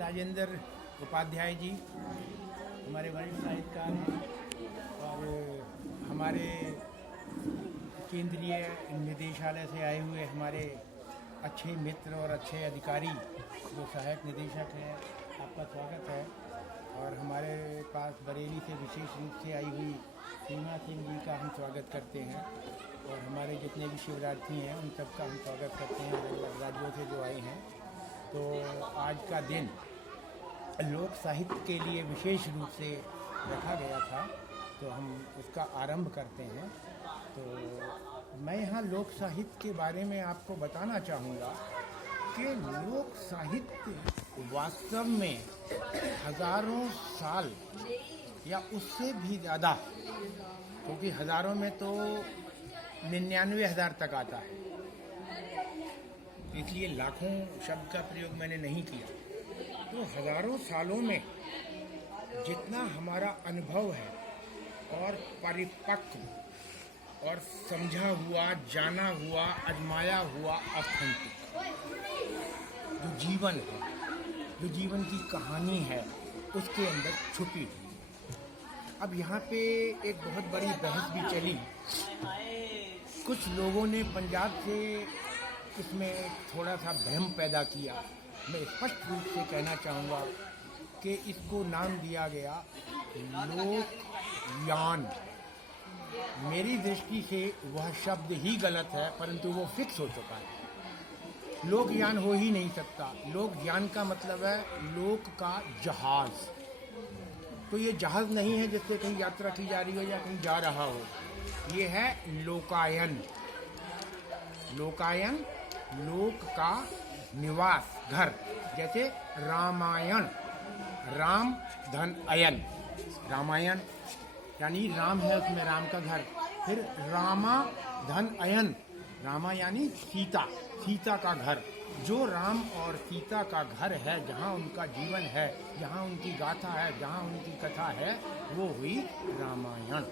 राजेंद्र उपाध्याय जी हमारे वरिष्ठ साहित्यकार हैं और हमारे केंद्रीय निदेशालय से आए हुए हमारे अच्छे मित्र और अच्छे अधिकारी जो सहायक निदेशक हैं, आपका स्वागत है। और हमारे पास बरेली से विशेष रूप से आई हुई सीमा सिंह जी का हम स्वागत करते हैं और हमारे जितने भी शिवरार्थी हैं उन सबका हम स्वागत करते हैं अलग अलग राज्यों से जो आए हैं। तो आज का दिन लोक साहित्य के लिए विशेष रूप से रखा गया था, तो हम उसका आरंभ करते हैं। तो मैं यहाँ लोक साहित्य के बारे में आपको बताना चाहूँगा कि लोक साहित्य वास्तव में हज़ारों साल या उससे भी ज़्यादा, क्योंकि हज़ारों में तो 99,000 तक आता है, इसलिए लाखों शब्द का प्रयोग मैंने नहीं किया। तो हज़ारों सालों में जितना हमारा अनुभव है और परिपक्व और समझा हुआ, जाना हुआ, आजमाया हुआ ऑथेंटिक जो जीवन है, जो जीवन की कहानी है, उसके अंदर छुपी हुई। अब यहाँ पे एक बहुत बड़ी बहस भी चली। कुछ लोगों ने पंजाब से इसमें थोड़ा सा भ्रम पैदा किया। मैं स्पष्ट रूप से कहना चाहूँगा कि इसको नाम दिया गया लोकयान। मेरी दृष्टि से वह शब्द ही गलत है, परंतु वो फिक्स हो चुका है। लोकयान हो ही नहीं सकता। लोकयान का मतलब है लोक का जहाज। तो ये जहाज नहीं है जिससे कहीं यात्रा की जा रही हो या कहीं जा रहा हो, ये है लोकायन। लोकायन लोक का निवास, घर। जैसे रामायण, राम धन अयन, रामायण यानी राम है, उसमें राम का घर। फिर रामा धन अयन, रामा यानी सीता, सीता का घर। जो राम और सीता का घर है, जहाँ उनका जीवन है, जहाँ उनकी गाथा है, जहाँ उनकी कथा है, वो हुई रामायण।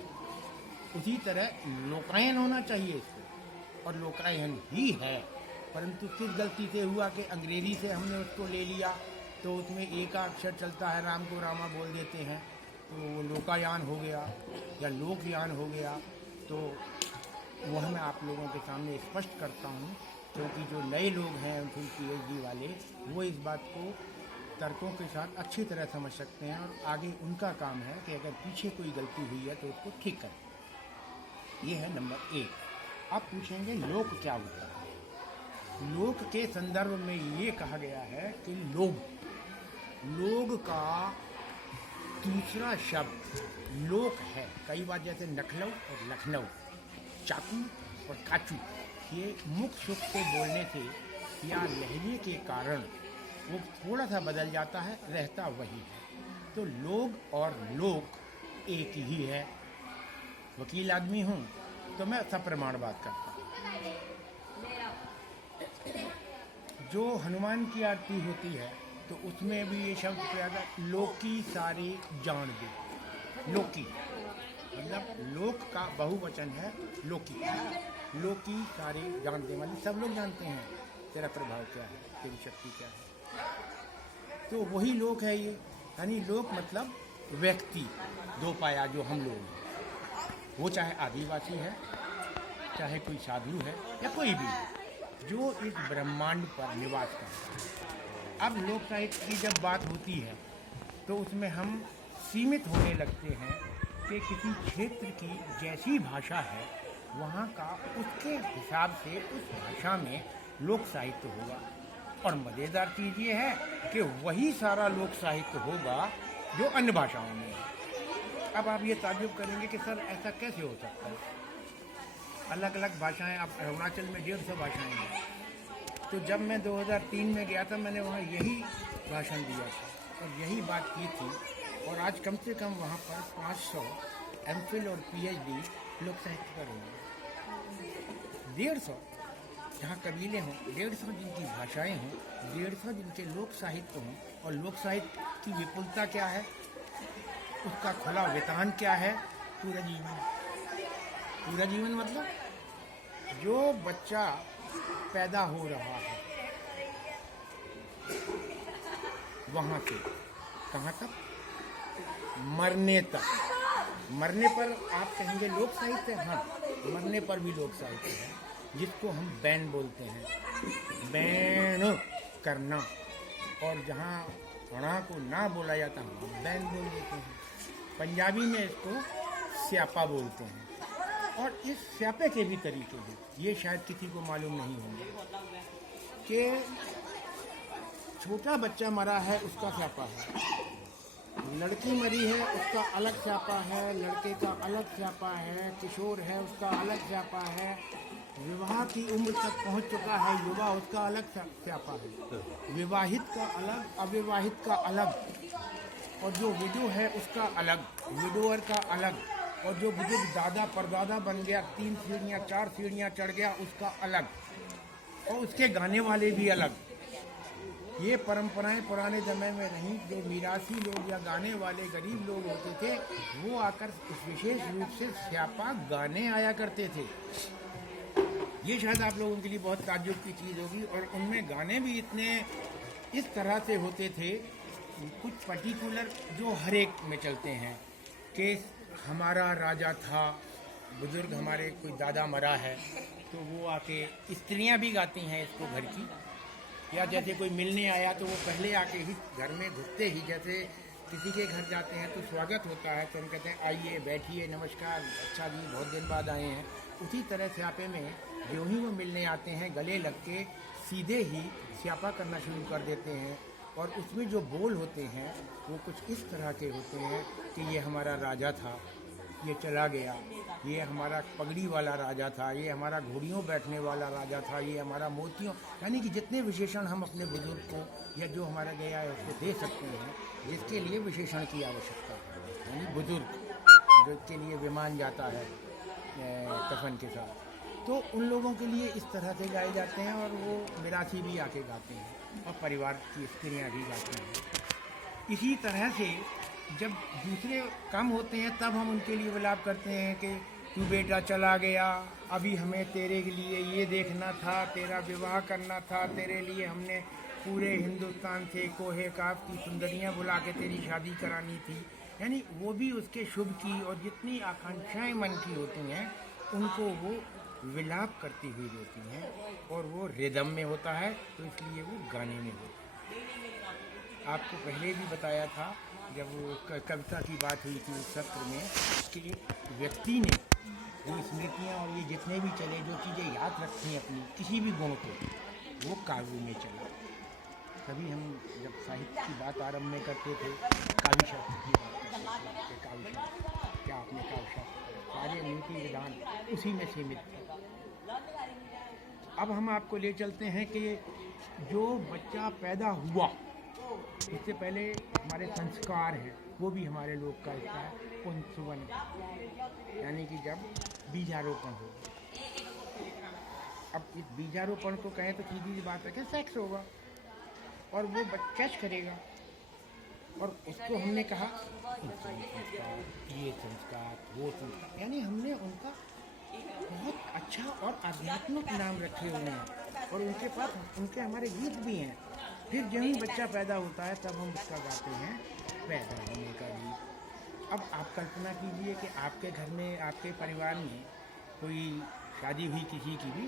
उसी तरह लोकायन होना चाहिए इसको, और लोकायन ही है। परंतु किस गलती से हुआ कि अंग्रेजी से हमने उसको ले लिया, तो उसमें एक अक्षर चलता है, राम को रामा बोल देते हैं, तो वो लोकायान हो गया या लोकयान हो गया। तो वह मैं आप लोगों के सामने स्पष्ट करता हूँ, क्योंकि जो नए लोग हैं फिर PhD वाले, वो इस बात को तर्कों के साथ अच्छी तरह समझ सकते हैं और आगे उनका काम है कि अगर पीछे कोई गलती हुई है तो उसको ठीक करें। ये है नंबर 1। आप पूछेंगे लोक क्या होता है। लोक के संदर्भ में ये कहा गया है कि लोग का दूसरा शब्द लोक है। कई बार जैसे नखलऊ और लखनऊ, चाकू और काचू, ये मुख सुख से बोलने से या लहजे के कारण वो थोड़ा सा बदल जाता है, रहता वही है। तो लोग और लोक एक ही है। वकील आदमी हूँ तो मैं सप्रमाण बात करता हूँ। जो हनुमान की आरती होती है तो उसमें भी ये शब्द प्रयोग है, लोकी सारी जान दे। लोकी मतलब लोक का बहुवचन है लोकी। लोकी सारे जान दे मतलब सब लोग जानते हैं तेरा प्रभाव क्या है, तेरी शक्ति क्या है। तो वही लोक है ये। यानी लोक मतलब व्यक्ति, दो पाया जो हम लोग हैं, वो चाहे आदिवासी है, चाहे कोई साधु है या कोई भी है, जो इस ब्रह्मांड पर निवास करता है। अब लोक साहित्य की जब बात होती है तो उसमें हम सीमित होने लगते हैं कि किसी क्षेत्र की जैसी भाषा है, वहाँ का उसके हिसाब से उस भाषा में लोक साहित्य होगा। और मज़ेदार चीज़ ये है कि वही सारा लोक साहित्य होगा जो अन्य भाषाओं में है। अब आप ये ताज्जुब करेंगे कि सर ऐसा कैसे हो सकता है। अलग अलग भाषाएं, अब अरुणाचल में 150 भाषाएं हैं। तो जब मैं 2003 में गया था, मैंने वहाँ यही भाषण दिया था और यही बात की थी। और आज कम से कम वहाँ पर 500 MPhil और PhD लोक साहित्य पर होंगे। 150 जहाँ कबीले हों, 150 जिनकी भाषाएं हों, 150 जिनके लोक साहित्य हों। और लोक साहित्य की विपुलता क्या है, उसका खुला वितान क्या है, पूरा जीवन। पूरा जीवन मतलब जो बच्चा पैदा हो रहा है वहाँ से कहाँ तक, मरने तक। मरने पर आप कहेंगे लोक साहित्य, हाँ, मरने पर भी लोक साहित्य है, जिसको हम बैन बोलते हैं, बैन करना। और जहाँ णा को ना बोला जाता है बैन बोल देते हैं। पंजाबी में इसको स्यापा बोलते हैं। और इस स्यापे के भी तरीके हैं, ये शायद किसी को मालूम नहीं होंगे कि छोटा बच्चा मरा है उसका स्यापा है, लड़की मरी है उसका अलग स्यापा है, लड़के का अलग स्यापा है, किशोर है उसका अलग स्यापा है, विवाह की उम्र तक पहुंच चुका है युवा, उसका अलग स्यापा है, विवाहित का अलग, अविवाहित का अलग, और जो विडो है उसका अलग, विडोअर का अलग, और जो बुजुर्ग दादा परदादा बन गया, 3 सीढ़ियाँ 4 सीढ़ियाँ चढ़ गया, उसका अलग, और उसके गाने वाले भी अलग। ये परंपराएं पुराने समय में रहीं। जो मीरासी लोग या गाने वाले गरीब लोग होते थे, वो आकर विशेष रूप से स्यापा गाने आया करते थे। ये शायद आप लोगों के लिए बहुत ताज्जुब की चीज़ होगी। और उनमें गाने भी इतने इस तरह से होते थे, कुछ पर्टिकुलर जो हर एक में चलते हैं कि हमारा राजा था, बुजुर्ग हमारे कोई दादा मरा है, तो वो आके, स्त्रियां भी गाती हैं इसको घर की, या जैसे कोई मिलने आया तो वो पहले आके ही घर में घुसते ही, जैसे किसी के घर जाते हैं तो स्वागत होता है तो हम कहते हैं आइए बैठिए, नमस्कार, अच्छा जी बहुत दिन बाद आए हैं। उसी तरह स्यापे में जो ही वो मिलने आते हैं, गले लग के सीधे ही स्यापा करना शुरू कर देते हैं। और उसमें जो बोल होते हैं वो कुछ इस तरह के होते हैं कि ये हमारा राजा था, ये चला गया, ये हमारा पगड़ी वाला राजा था, ये हमारा घोड़ियों बैठने वाला राजा था, ये हमारा मोतियों, यानी कि जितने विशेषण हम अपने बुजुर्ग को या जो हमारा गया है उसको दे सकते हैं, जिसके लिए विशेषण की आवश्यकता है। यानी बुजुर्ग जिसके लिए विमान जाता है कफन के साथ, तो उन लोगों के लिए इस तरह से गाए जाते हैं। और वो मिरासी भी आके गाते हैं और परिवार की स्त्रियाँ भी गाती हैं। इसी तरह से जब दूसरे कम होते हैं तब हम उनके लिए विलाप करते हैं कि तू बेटा चला गया, अभी हमें तेरे के लिए ये देखना था, तेरा विवाह करना था, तेरे लिए हमने पूरे हिंदुस्तान से कोहे काफ की सुंदरियां बुला के तेरी शादी करानी थी। यानी वो भी उसके शुभ की और जितनी आकांक्षाएं मन की होती हैं उनको वो विलाप करती हुई देती हैं। और वो रिदम में होता है तो इसलिए वो गाने में होता है। आपको पहले भी बताया था जब कविता की बात हुई थी उस सत्र में कि व्यक्ति ने जो स्मृतियाँ और ये जितने भी चले, जो चीज़ें याद रखती हैं अपनी किसी भी गुण को, वो काव्य में चला। कभी हम जब साहित्य की बात आरंभ में करते थे, काव्य शास्त्र की बात करते थे, काव्य शास्त्र क्या, आपने काव्य शास्त्र सारे नीति विधान उसी में सीमित थे। अब हम आपको ले चलते हैं कि जो बच्चा पैदा हुआ, इससे पहले हमारे संस्कार हैं, वो भी हमारे लोग का हिस्सा है। पुंसवन, यानी कि जब बीजारोपण हो। अब इस बीजारोपण को कहें तो सीधी सी बात है कि सेक्स होगा और वो कैच करेगा। और उसको हमने कहा ये संस्कार, वो संस्कार, यानी हमने उनका बहुत अच्छा और आध्यात्मिक नाम रखे हुए हैं और उनके पास उनके हमारे गीत भी हैं। फिर जब ही बच्चा पैदा होता है तब हम उसका गाते हैं पैदा होने का गीत। अब आप कल्पना कीजिए कि आपके घर में, आपके परिवार में कोई शादी हुई किसी की भी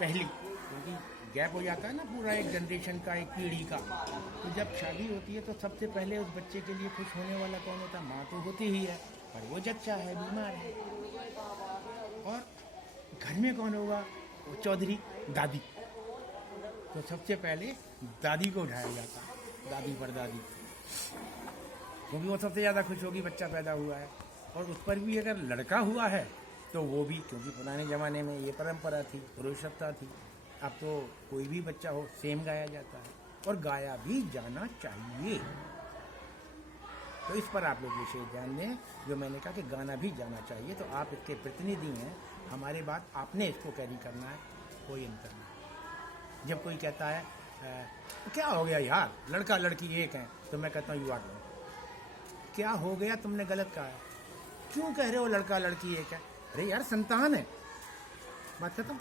पहली, क्योंकि गैप हो जाता है ना पूरा एक जनरेशन का, एक पीढ़ी का। तो जब शादी होती है तो सबसे पहले उस बच्चे के लिए खुश होने वाला कौन होता है? माँ तो होती ही है, पर वो जच्चा है, बीमार है। और घर में कौन होगा? वो चौधरी, दादी। तो सबसे पहले दादी को उठाया जाता है, दादी पर दादी, क्योंकि वो सबसे ज़्यादा खुश होगी बच्चा पैदा हुआ है। और उस पर भी अगर लड़का हुआ है तो वो भी, क्योंकि पुराने ज़माने में ये परंपरा थी, पुरुषत्ता थी। अब तो कोई भी बच्चा हो सेम गाया जाता है और गाया भी जाना चाहिए। तो इस पर आप लोग विशेष ध्यान दें, जो मैंने कहा कि गाना भी जाना चाहिए। तो आप इसके प्रतिनिधि हैं, हमारे बात आपने इसको कैरी करना है, कोई अंतर नहीं। जब कोई कहता है क्या हो गया यार, लड़का लड़की एक हैं, तो मैं कहता हूँ यू आर रॉन्ग। क्या हो गया, तुमने गलत कहा है। क्यों कह रहे हो लड़का लड़की एक है? अरे यार संतान है, बात खत्म।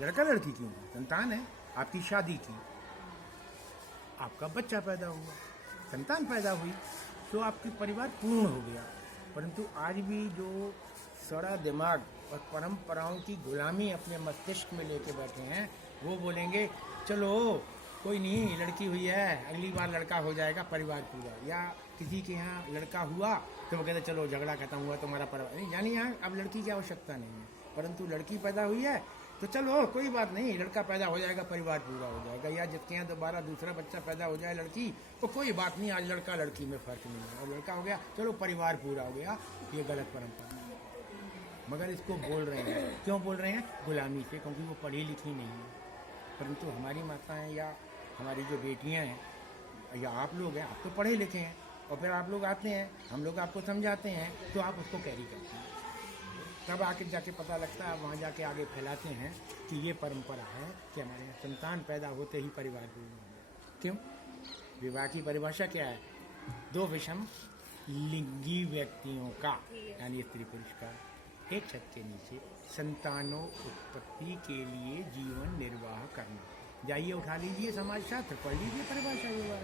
लड़का लड़की क्यों है? संतान है, आपकी शादी की, आपका बच्चा पैदा हुआ, संतान पैदा हुई तो आपकी परिवार पूर्ण हो गया। परंतु आज भी जो सड़ा दिमाग और परंपराओं की गुलामी अपने मस्तिष्क में लेके बैठे हैं, वो बोलेंगे चलो कोई नहीं, लड़की हुई है, अगली बार लड़का हो जाएगा, परिवार पूरा। या किसी के यहाँ लड़का हुआ तो वो कहते चलो झगड़ा खत्म हुआ, तुम्हारा परिवार नहीं, यानी यहाँ अब लड़की की आवश्यकता नहीं है। परंतु लड़की पैदा हुई है तो चलो कोई बात नहीं, लड़का पैदा हो जाएगा, परिवार पूरा हो जाएगा। या जिसके यहाँ दोबारा दूसरा बच्चा पैदा हो जाए लड़की, तो कोई बात नहीं, आज लड़का लड़की में फर्क नहीं है, और लड़का हो गया चलो परिवार पूरा हो गया। ये गलत परंपरा है, मगर इसको बोल रहे हैं, क्यों बोल रहे हैं? गुलामी से, क्योंकि वो पढ़ी लिखी नहीं है। परंतु हमारी माताएं या हमारी जो बेटियां हैं या आप लोग हैं, आप तो पढ़े लिखे हैं, और फिर आप लोग आते हैं, हम लोग आपको समझाते हैं तो आप उसको कैरी करते हैं। तब आके जाके पता लगता है, वहाँ जाके आगे फैलाते हैं कि ये परंपरा है कि हमारे यहाँ संतान पैदा होते ही परिवार पूर्ण हो गया। क्यों? विवाह की परिभाषा क्या है? दो विषम लिंगी व्यक्तियों का, यानी स्त्री पुरुष का, एक छत के नीचे संतानों उत्पत्ति के लिए जीवन निर्वाह करना। जाइए उठा लीजिए समाज शास्त्र, पढ़ लीजिए परिभाषा, विवाह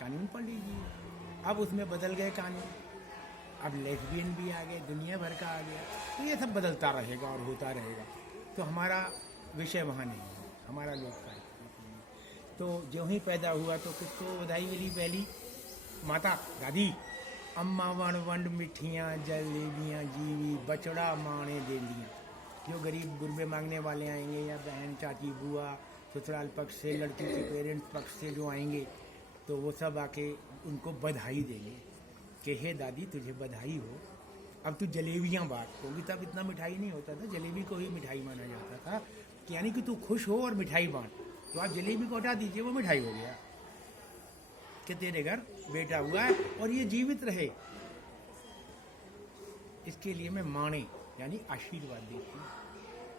कानून पढ़ लीजिए। अब उसमें बदल गए कानून, अब लेस्बियन भी आ गए, दुनिया भर का आ गया, तो ये सब बदलता रहेगा और होता रहेगा। तो हमारा विषय वहाँ नहीं है, हमारा लोक साहित्य। तो जो ही पैदा हुआ तो किसको बधाई मिली? पहली माता, दादी, अम्मा वण वंड मिठियाँ जलेबियाँ जीवी बचड़ा माने दे लिया। जो गरीब गुरबे मांगने वाले आएंगे, या बहन, चाची, बुआ, ससुराल पक्ष से, लड़की के पेरेंट्स पक्ष से जो आएंगे, तो वो सब आके उनको बधाई देंगे कि हे दादी तुझे बधाई हो, अब तू जलेबियाँ बांट। क्योंकि तब इतना मिठाई नहीं होता था, जलेबी को ही मिठाई माना जाता था कि यानी कि तू खुश हो और मिठाई बांट। तो आप जलेबी को हटा दीजिए, वो मिठाई हो गया कि तेरे घर बेटा हुआ है और ये जीवित रहे। इसके लिए मैं माने यानी आशीर्वाद देती हूँ।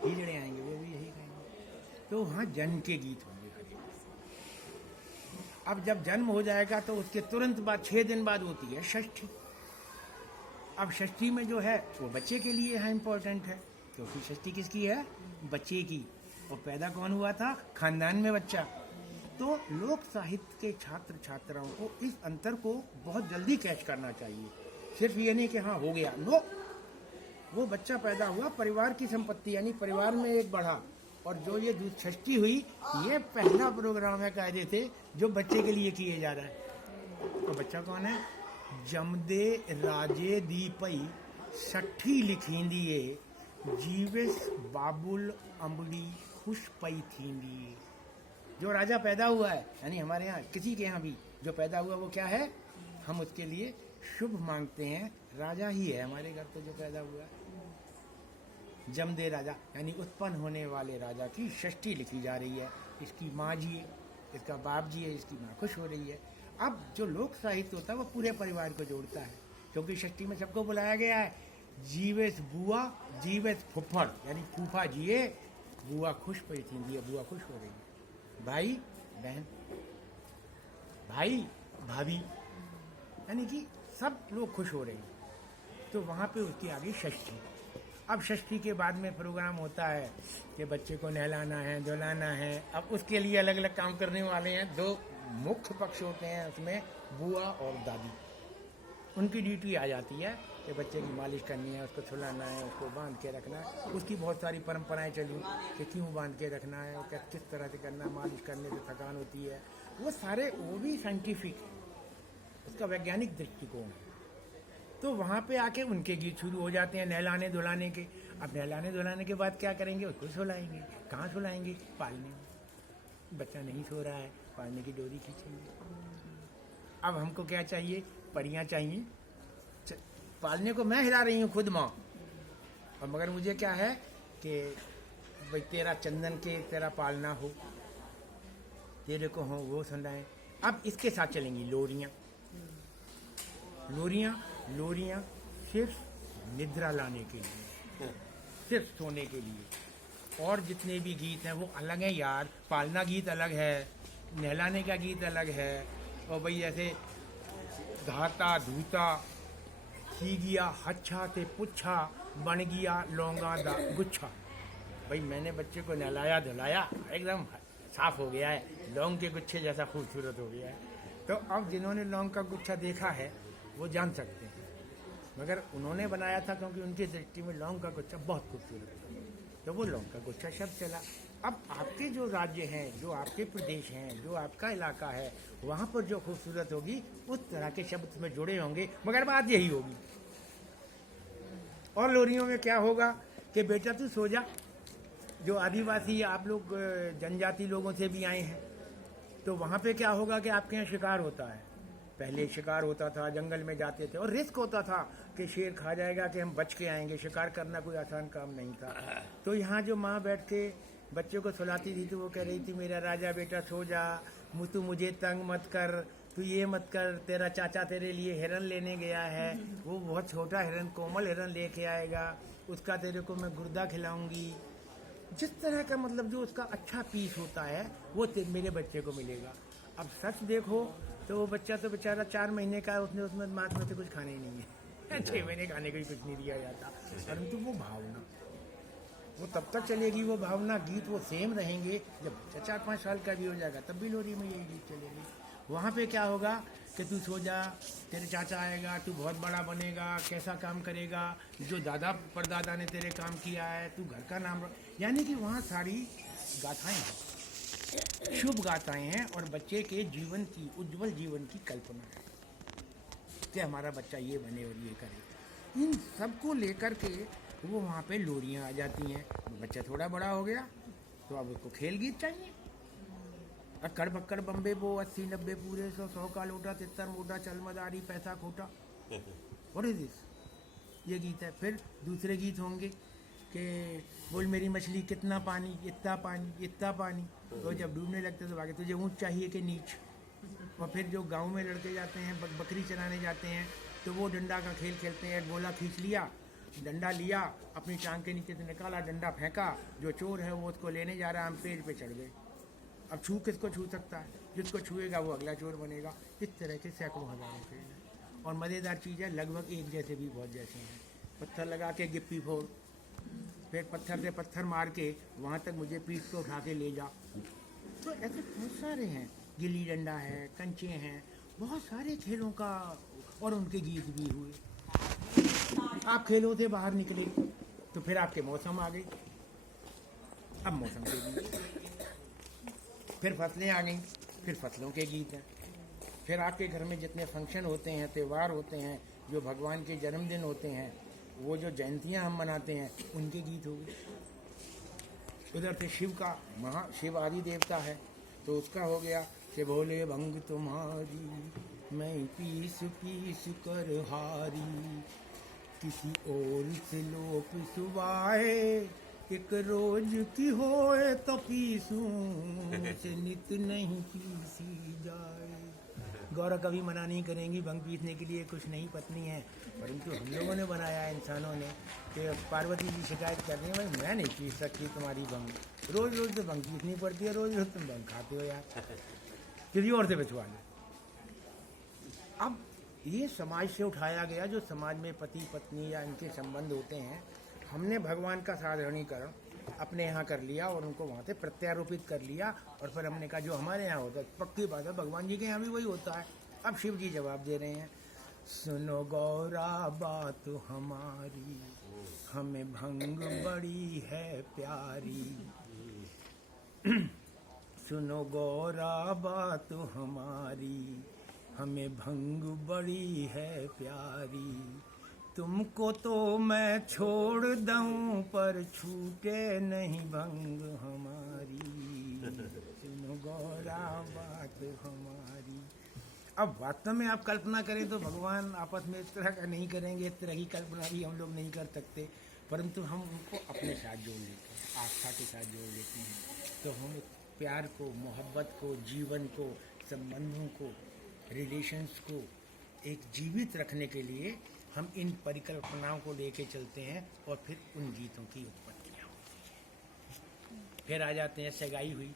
हिजड़े आएंगे वो भी यही कहेंगे। तो वहाँ जन्म के गीत होंगे। अब जब जन्म हो जाएगा तो उसके तुरंत बाद 6 दिन बाद होती है षष्ठी। अब षष्ठी में जो है वो बच्चे के लिए है, इम्पोर्टेंट है, क्योंकि षष्ठी किसकी है? बच्चे की। और पैदा कौन हुआ था? खानदान में बच्चा। तो लोक साहित्य के छात्र छात्राओं को इस अंतर को बहुत जल्दी कैच करना चाहिए। सिर्फ ये नहीं कि हाँ हो गया, नो, वो बच्चा पैदा हुआ, परिवार की संपत्ति, यानी परिवार में एक बढ़ा। और जो ये षष्ठी हुई, ये पहला प्रोग्राम है कायदे से जो बच्चे के लिए किए जा रहा है। तो बच्चा कौन है? जमदे राजे दी पई सठी लिखींदिए जीवेस बाबुल अम्बली खुश पई थींदिए। जो राजा पैदा हुआ है, यानी हमारे यहाँ किसी के यहाँ भी जो पैदा हुआ वो क्या है? हम उसके लिए शुभ मांगते हैं। राजा ही है हमारे घर पे जो पैदा हुआ है। जमदे राजा यानी उत्पन्न होने वाले राजा की षष्ठी लिखी जा रही है। इसकी माँ जिए, इसका बाप जिए, इसकी माँ खुश हो रही है। अब जो लोक साहित्य होता है वो पूरे परिवार को जोड़ता है, क्योंकि षष्ठी में सबको बुलाया गया है। जीवेस बुआ, जीवेस फुफड़, यानी फूफा जिए, बुआ खुश पई थी, बुआ खुश हो रही है। भाई बहन, भाई भाभी, यानी कि सब लोग खुश हो रहे हैं। तो वहाँ पे उसके आगे षष्ठी। अब षष्ठी के बाद में प्रोग्राम होता है कि बच्चे को नहलाना है, धुलाना है। अब उसके लिए अलग अलग काम करने वाले हैं। 2 मुख्य पक्ष होते हैं उसमें, बुआ और दादी। उनकी ड्यूटी आ जाती है कि बच्चे की मालिश करनी है, उसको छुलाना है, उसको बांध के रखना है। उसकी बहुत सारी परंपराएं चली कि क्यों बांध के रखना है और किस तरह से करना है, मालिश करने से थकान होती है। वो सारे वो भी साइंटिफिक है, उसका वैज्ञानिक दृष्टिकोण है। तो वहाँ पे आके उनके गीत शुरू हो जाते हैं नहलाने धुलाने के। अब नहलाने धुलाने के बाद क्या करेंगे? उसको सुलाएंगे। कहाँ सुलाएंगे? पालने में। बच्चा नहीं सो रहा है, पालने की डोरी खींचेंगे। अब हमको क्या चाहिए? परियां चाहिए। पालने को मैं हिला रही हूँ खुद माँ, और मगर मुझे क्या है कि भाई तेरा चंदन के तेरा पालना हो, तेरे को हो वो सुनाए। अब इसके साथ चलेंगी लोरियाँ। लोरियाँ सिर्फ निद्रा लाने के लिए, सिर्फ सोने के लिए। और जितने भी गीत हैं वो अलग हैं यार। पालना गीत अलग है, नहलाने का गीत अलग है। और भाई ऐसे धाता धूता थी गया हच्छा ते पुच्छा बन गया लौंगा दा गुच्छा। भाई मैंने बच्चे को नहलाया धुलाया, एकदम साफ हो गया है, लौंग के गुच्छे जैसा खूबसूरत हो गया है। तो अब जिन्होंने लौंग का गुच्छा देखा है वो जान सकते हैं, मगर उन्होंने बनाया था क्योंकि उनकी दृष्टि में लौंग का गुच्छा बहुत खूबसूरत था, तो वो लौंग का गुच्छा शब्द चला। अब आपके जो राज्य हैं, जो आपके प्रदेश हैं, जो आपका इलाका है, वहाँ पर जो खूबसूरत होगी उस तरह के शब्द उसमें जुड़े होंगे, मगर बात यही होगी। और लोरियों में क्या होगा कि बेटा तू सो जा। जो आदिवासी आप लोग जनजाति लोगों से भी आए हैं, तो वहाँ पे क्या होगा कि आपके यहाँ शिकार होता है। पहले शिकार होता था, जंगल में जाते थे और रिस्क होता था कि शेर खा जाएगा कि हम बच के आएंगे। शिकार करना कोई आसान काम नहीं था। तो यहाँ जो माँ बैठ के बच्चों को सुलाती थी तो वो कह रही थी, मेरा राजा बेटा सो जा, तू मुझे तंग मत कर, तू ये मत कर, तेरा चाचा तेरे लिए हिरन लेने गया है, वो बहुत छोटा हिरन, कोमल हिरन लेके आएगा, उसका तेरे को मैं गुर्दा खिलाऊंगी। जिस तरह का मतलब जो उसका अच्छा पीस होता है वो मेरे बच्चे को मिलेगा। अब सच देखो तो वो बच्चा तो बेचारा 4 महीने का है, उसने उसमें मात में से कुछ खाने ही नहीं है 6 महीने खाने को ही कुछ नहीं दिया जाता। परंतु वो भावना वो तब तक चलेगी, वो भावना गीत वो सेम रहेंगे। जब बच्चा 4-5 साल का भी हो जाएगा तब भी लोरी में यही गीत चलेगी। वहाँ पे क्या होगा कि तू सो जा, तेरे चाचा आएगा, तू बहुत बड़ा बनेगा, कैसा काम करेगा, जो दादा परदादा ने तेरे काम किया है, तू घर का नाम यानी कि वहाँ सारी गाथाएं हैं, शुभ गाथाएं हैं और बच्चे के जीवन की, उज्जवल जीवन की कल्पना है कि हमारा बच्चा ये बने और ये करे। इन सबको लेकर के वो वहाँ पे लोरियाँ आ जाती हैं। बच्चा थोड़ा बड़ा हो गया तो अब उसको खेल गीत चाहिए। अक्कड़ बक्कड़ बम्बे बो 80-90 पूरे 100 का लोटा, 73 मोटा, चल मदारी, पैसा खोटा। What is this? ये गीत है। फिर दूसरे गीत होंगे कि बोल मेरी मछली कितना पानी, इतना पानी, इतना पानी। तो जब डूबने लगते तो आगे तुझे ऊँच चाहिए कि नीच। और फिर जो गांव में लड़के जाते हैं, बकरी चराने जाते हैं, तो वो डंडा का खेल खेलते हैं। गोला खींच लिया, डंडा लिया, अपनी टांग के नीचे से निकाला, डंडा फेंका, जो चोर है वो उसको लेने जा रहा है, हम पेड़ पे चढ़ गए। अब छू किसको छू सकता है? जिसको छुएगा वो अगला चोर बनेगा। इस तरह के सैकड़ों हजारों खेल हैं। और मज़ेदार चीज़ है, लगभग एक जैसे भी बहुत जैसे हैं। पत्थर लगा के गिप्पी फोड़, फिर पत्थर से पत्थर मार के वहाँ तक मुझे पीठ को उठा के ले जा। तो ऐसे बहुत सारे हैं। गिल्ली डंडा है, कंचे हैं, बहुत सारे खेलों का और उनके गीत भी हुए। आप खेलों से बाहर निकले तो फिर आपके मौसम आ गई। अब मौसम के गीत, फिर फसलें आ गई, फिर फसलों के गीत हैं। फिर आपके घर में जितने फंक्शन होते हैं, त्यौहार होते हैं, जो भगवान के जन्मदिन होते हैं, वो जो जयंतियाँ हम मनाते हैं, उनके गीत हो गए। उधर से शिव का, शिव आदि देवता है तो उसका हो गया कि बोले भंग तुम्हारी मैं पीस पीस कर हारी, किसी और से लो पिसवाए, एक रोज की होए तो पीसूं से नित नहीं पीसी जाए। गौरव कभी मना नहीं करेंगी, भंग पीसने के लिए कुछ नहीं पत्नी है, परंतु हम लोगों ने बनाया, इंसानों ने। कि पार्वती जी शिकायत कर रही है, भाई मैं नहीं पीस सकती तुम्हारी भंग, रोज रोज तो भंग पीसनी पड़ती है, रोज रोज तुम भंग खाते हो यार, किसी और से बचवा लो। अब ये समाज से उठाया गया, जो समाज में पति पत्नी या इनके संबंध होते हैं, हमने भगवान का साधारणीकरण अपने यहाँ कर लिया और उनको वहाँ से प्रत्यारोपित कर लिया। और फिर हमने कहा जो हमारे यहाँ होता है, पक्की बात है भगवान जी के यहाँ भी वही होता है। अब शिव जी जवाब दे रहे हैं, सुनो गौरा बात हमारी, हमें भंग बड़ी है प्यारी। सुनो गौरा बात हमारी, हमें भंग बड़ी है प्यारी। तुमको तो मैं छोड़ दूं पर छूटे नहीं भंग हमारी, सुनो गौरा बात हमारी। अब वास्तव में आप कल्पना करें तो भगवान आपस में इस तरह का नहीं करेंगे, इस तरह की कल्पना भी हम लोग नहीं कर सकते, परंतु हम उनको अपने साथ जोड़ लेते हैं, आस्था के साथ जोड़ लेते हैं। तो हम प्यार को, मोहब्बत को, जीवन को, संबंधों को, रिलेशंस को एक जीवित रखने के लिए हम इन परिकल्पनाओं को लेके चलते हैं और फिर उन गीतों की उत्पत्तियाँ होती हैं। फिर आ जाते हैं सगाई हुई,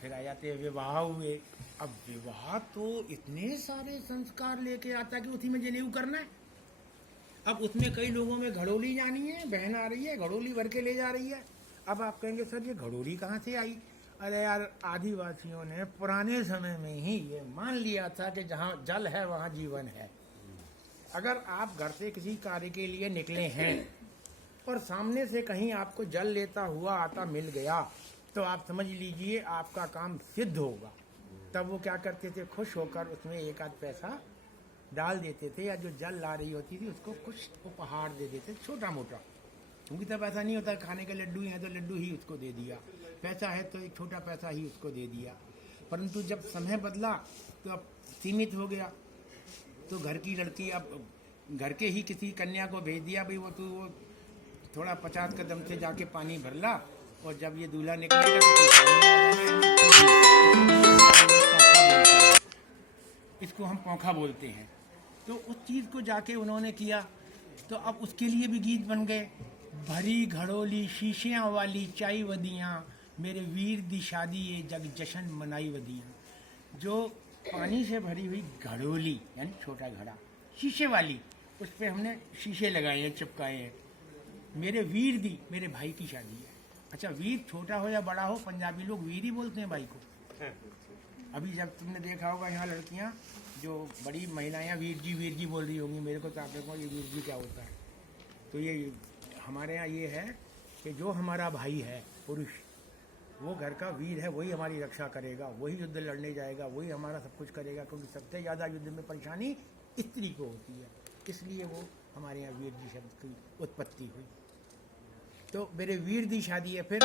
फिर आ जाते हैं विवाह हुए। अब विवाह तो इतने सारे संस्कार लेके आता है कि उसी में जनेऊ करना है। अब उसमें कई लोगों में घड़ोली जानी है, बहन आ रही है, घड़ोली भर के ले जा रही है। अब आप कहेंगे सर ये घड़ोली कहाँ से आई? अरे यार, आदिवासियों ने पुराने समय में ही ये मान लिया था कि जहाँ जल है वहाँ जीवन है। अगर आप घर से किसी कार्य के लिए निकले हैं और सामने से कहीं आपको जल लेता हुआ आता मिल गया, तो आप समझ लीजिए आपका काम सिद्ध होगा। तब वो क्या करते थे, खुश होकर उसमें एक आध पैसा डाल देते थे, या जो जल ला रही होती थी उसको कुछ उपहार दे देते, छोटा मोटा। क्योंकि तब ऐसा नहीं होता खाने के लड्डू हैं तो लड्डू ही उसको दे दिया, पैसा है तो एक छोटा पैसा ही उसको दे दिया। परंतु जब समय बदला तो अब सीमित हो गया, तो घर की लड़की अब घर के ही किसी कन्या को भेज दिया, भाई वो थोड़ा 50 कदम से जाके पानी भर ला, और जब ये दूल्हा निकलेगा तो इसको हम पौखा बोलते हैं। तो उस चीज़ को जाके उन्होंने किया, तो अब उसके लिए भी गीत बन गए। भरी घड़ोली शीशियाँ वाली चाई वदियाँ, मेरे वीर दी शादी ये जग जशन मनाई वदियाँ। जो पानी से भरी हुई घड़ोली यानी छोटा घड़ा, शीशे वाली, उस पर हमने शीशे लगाए हैं, चिपकाए हैं। मेरे वीर दी, मेरे भाई की शादी है। अच्छा, वीर छोटा हो या बड़ा हो, पंजाबी लोग वीर ही बोलते हैं भाई को। अभी जब तुमने देखा होगा यहाँ लड़कियाँ जो बड़ी महिलाएं वीर जी बोल रही होंगी, मेरे को तो आप देखो ये वीर जी क्या होता है। तो ये हमारे यहाँ ये है कि जो हमारा भाई है पुरुष, वो घर का वीर है, वही हमारी रक्षा करेगा, वही युद्ध लड़ने जाएगा, वही हमारा सब कुछ करेगा। क्योंकि सबसे ज़्यादा युद्ध में परेशानी स्त्री को होती है, इसलिए वो हमारे यहाँ वीर जी शब्द की उत्पत्ति हुई। तो मेरे वीर दी शादी है। फिर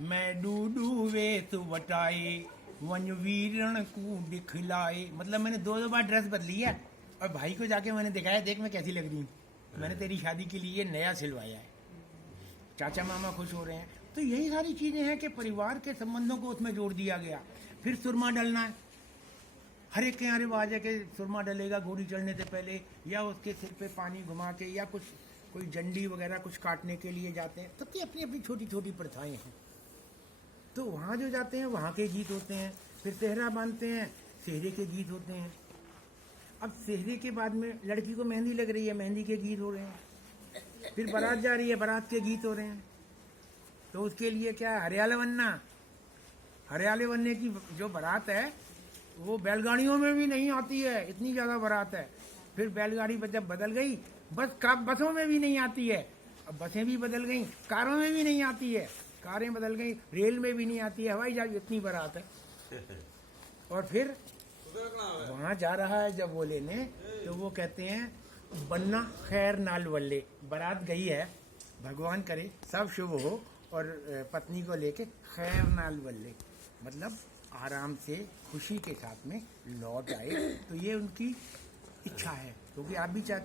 मैं डूडू वेत वटाए वन वीरण को दिखलाए, मतलब मैंने दो बार ड्रेस बदली है और भाई को जाके मैंने दिखाया, देख मैं कैसी लग रही हूँ, मैंने तेरी शादी के लिए नया सिलवाया है। चाचा मामा खुश हो रहे हैं। तो यही सारी चीज़ें हैं कि परिवार के संबंधों को उसमें जोड़ दिया गया। फिर सुरमा डलना है, हर एक के यहाँ रिवाज है कि सुरमा डलेगा घोड़ी चढ़ने से पहले, या उसके सिर पे पानी घुमा के, या कुछ कोई जंडी वगैरह कुछ काटने के लिए जाते हैं। सबकी अपनी अपनी छोटी छोटी प्रथाएं हैं। तो वहाँ जो जाते हैं वहाँ के गीत होते हैं। फिर सेहरा बांधते हैं, सेहरे के गीत होते हैं। अब सेहरे के बाद में लड़की को मेहंदी लग रही है, मेहंदी के गीत हो रहे हैं। फिर बारात जा रही है, बारात के गीत हो रहे हैं। तो उसके लिए क्या है, हरियाले बनना। हरियाले बनने की जो बारात है वो बैलगाड़ियों में भी नहीं आती है, इतनी ज़्यादा बारात है। फिर बैलगाड़ी जब बदल गई, बसों में भी नहीं आती है। अब बसें भी बदल गई, कारों में भी नहीं आती है, कारें बदल गई, रेल में भी नहीं आती है, हवाई जहाज, इतनी बारात है। और फिर वहाँ जा रहा है जब वो लेने, तो वो कहते हैं बन्ना खैर नाल वल्ले। बारात गई है, भगवान करे सब शुभ हो, और पत्नी को लेके खैर नाल वल्ले, मतलब आराम से खुशी के साथ में लौट आए। तो ये उनकी इच्छा है, क्योंकि आप भी चाहते